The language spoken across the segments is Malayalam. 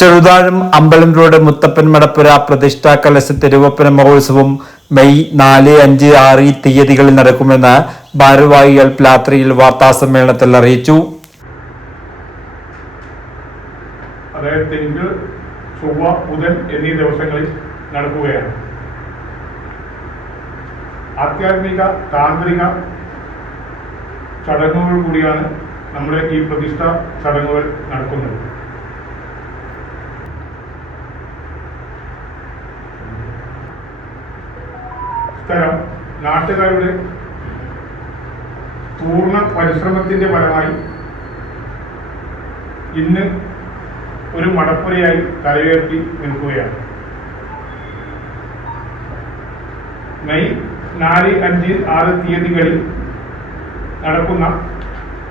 ചെറുതാഴം അമ്പലം റോഡ് മുത്തപ്പൻ മടപ്പുര പ്രതിഷ്ഠാ കലശ തിരുവപ്പന മഹോത്സവം മെയ് 4, 5, 6 തീയതികളിൽ നടക്കുമെന്ന് ഭാരവാഹികൾ രാത്രിയിൽ വാർത്താസമ്മേളനത്തിൽ അറിയിച്ചു. അതായത് തിങ്കൾ, ചൊവ്വ, ബുധൻ എന്നീ ദിവസങ്ങളിൽ നടക്കുകയാണ്. ആധ്യാത്മിക താന്ത്രിക ചടങ്ങുകൾ കൂടിയാണ് നമ്മുടെ ഈ പ്രതിഷ്ഠ ചടങ്ങുകൾ നടക്കുന്നത്. സ്ഥലം നാട്ടുകാരുടെ പൂർണ്ണ പരിശ്രമത്തിന്റെ ഫലമായി ഇന്ന് ഒരു മടപ്പുരയായി തലയുയർത്തി നിൽക്കുകയാണ്. മെയ് 4, 5, 6 തീയതികളിൽ നടക്കുന്ന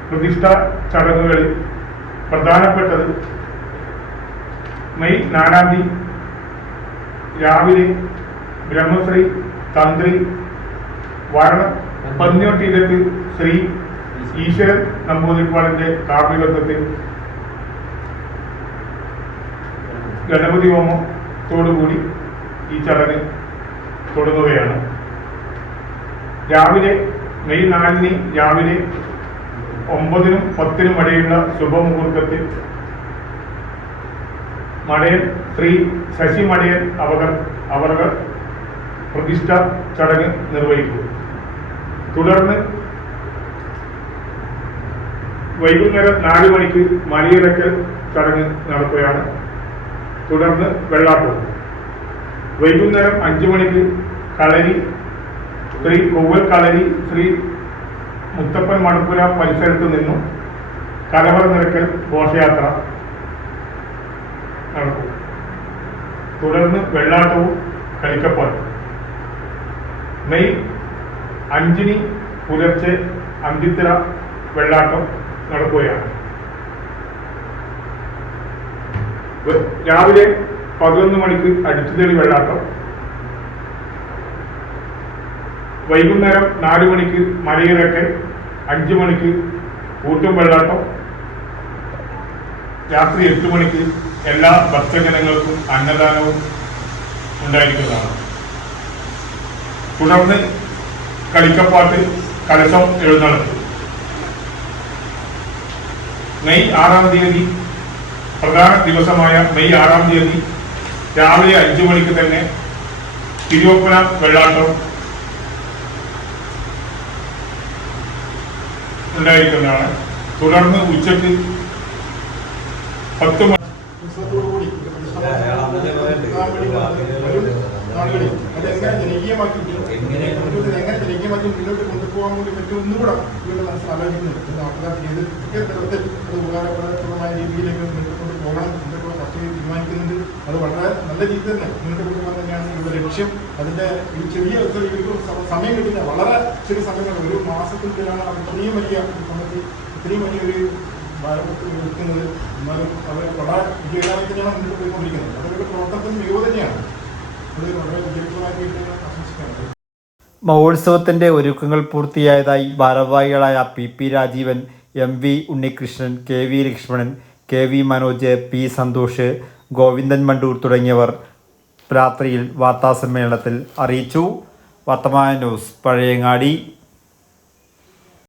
പ്രതിഷ്ഠാ ചടങ്ങുകളിൽ പ്രധാനപ്പെട്ടത് മെയ് 4-ാം തീയതി രാവിലെ ബ്രഹ്മശ്രീ തന്ത്രി പന്നിയൊട്ടിയിലെത്ത് ശ്രീ ഈശ്വരൻ നമ്പൂതിരിപ്പാടിന്റെ കാർമ്മികത്വത്തിൽ ഗണപതി ഹോമത്തോടുകൂടി ഈ ചടങ്ങ് തുടങ്ങുകയാണ്. രാവിലെ മെയ് 4-ന് രാവിലെ 9-നും 10-നും ഇടയിലുള്ള ശുഭമുഹൂർത്തത്തിൽ മടയൻ ശ്രീ ശശി മടയൻ അവർ പ്രതിഷ്ഠ ചടങ്ങ് നിർവഹിക്കും. തുടർന്ന് വൈകുന്നേരം 4 മണിക്ക് മലയിറക്കൽ ചടങ്ങ് നടക്കുകയാണ്. തുടർന്ന് വെള്ളാട്ടവും. വൈകുന്നേരം 5 മണിക്ക് കളരി ശ്രീ കൊവ്വൽ കളരി ശ്രീ മുത്തപ്പൻ മടപ്പുര പരിസരത്ത് നിന്നും കലവറ നിറക്കൽ ഘോഷയാത്ര നടക്കും. തുടർന്ന് വെള്ളാട്ടവും കളിക്കപ്പാട്ടും. മെയ് 5-ന് പുലർച്ചെ അന്തിത്തിര വെള്ളാട്ടം നടക്കുകയാണ്. രാവിലെ 11 മണിക്ക് അടിച്ചുതെളി വെള്ളാട്ടം. വൈകുന്നേരം 4 മണിക്ക് മലയിറക്കൽ, 5 മണിക്ക് കൂട്ടും വെള്ളാട്ടം. രാത്രി 8 മണിക്ക് എല്ലാ ഭക്തജനങ്ങൾക്കും അന്നദാനവും ഉണ്ടായിരിക്കുന്നതാണ്. തുടർന്ന് കളിക്കപ്പാട്ട്, കലശം എഴുന്നള്ളത്ത്. മെയ് 6-ാം തീയതി പ്രധാന ദിവസമായ മെയ് 6-ാം തീയതി രാവിലെ 5 മണിക്ക് തന്നെ തിരുവപ്പന വെള്ളാട്ടം ഉണ്ടായിരിക്കുന്നതാണ്. തുടർന്ന് ഉച്ചക്ക് 10 മണി മുന്നോട്ട് കൊണ്ടുപോകാൻ വേണ്ടി പറ്റുമെന്നുകൂടെ ഇവരുടെ മനസ്സിൽ ആലോചിക്കുന്നുണ്ട്. നാട്ടുകാർ ഏത് തരത്തിൽ അത് ഉപകാരപ്രദമായ രീതിയിലേക്ക് മുന്നോട്ട് കൊണ്ടുപോകണം എന്നൊക്കെ ചർച്ച ചെയ്ത് തീരുമാനിക്കുന്നുണ്ട്. അത് വളരെ നല്ല രീതിയിൽ തന്നെ മുന്നോട്ട് കൊണ്ടുപോകാൻ തന്നെയാണ് ഇവരുടെ ലക്ഷ്യം. അതിന്റെ ഈ ചെറിയ സമയം കിട്ടില്ല, വളരെ ചെറിയ സമയങ്ങൾ, ഒരു മാസത്തിലാണ് ഇത്രയും വലിയൊരു ഭാരതത്തിൽ നിൽക്കുന്നത്. എന്നാലും അവർ വളരെ വിജയകരമായിട്ടാണ് മുന്നോട്ട് പോയിക്കൊണ്ടിരിക്കുന്നത്. അവരുടെ പ്രവർത്തനത്തിന് മികവ് തന്നെയാണ്. അത് വളരെ വിജയപ്രദമായിട്ട് ആശംസിക്കുകയാണ്. മഹോത്സവത്തിന്റെ ഒരുക്കങ്ങൾ പൂർത്തിയായതായി ഭാരവാഹികളായ P Rajeevan, MV Unnikrishnan, KV Lakshmanan, KV Manoj, P Santhosh, Govindan Mandur തുടങ്ങിയവർ രാത്രിയിൽ വാർത്താസമ്മേളനത്തിൽ അറിയിച്ചു. വർത്തമാന ന്യൂസ്, പഴയങ്ങാടി.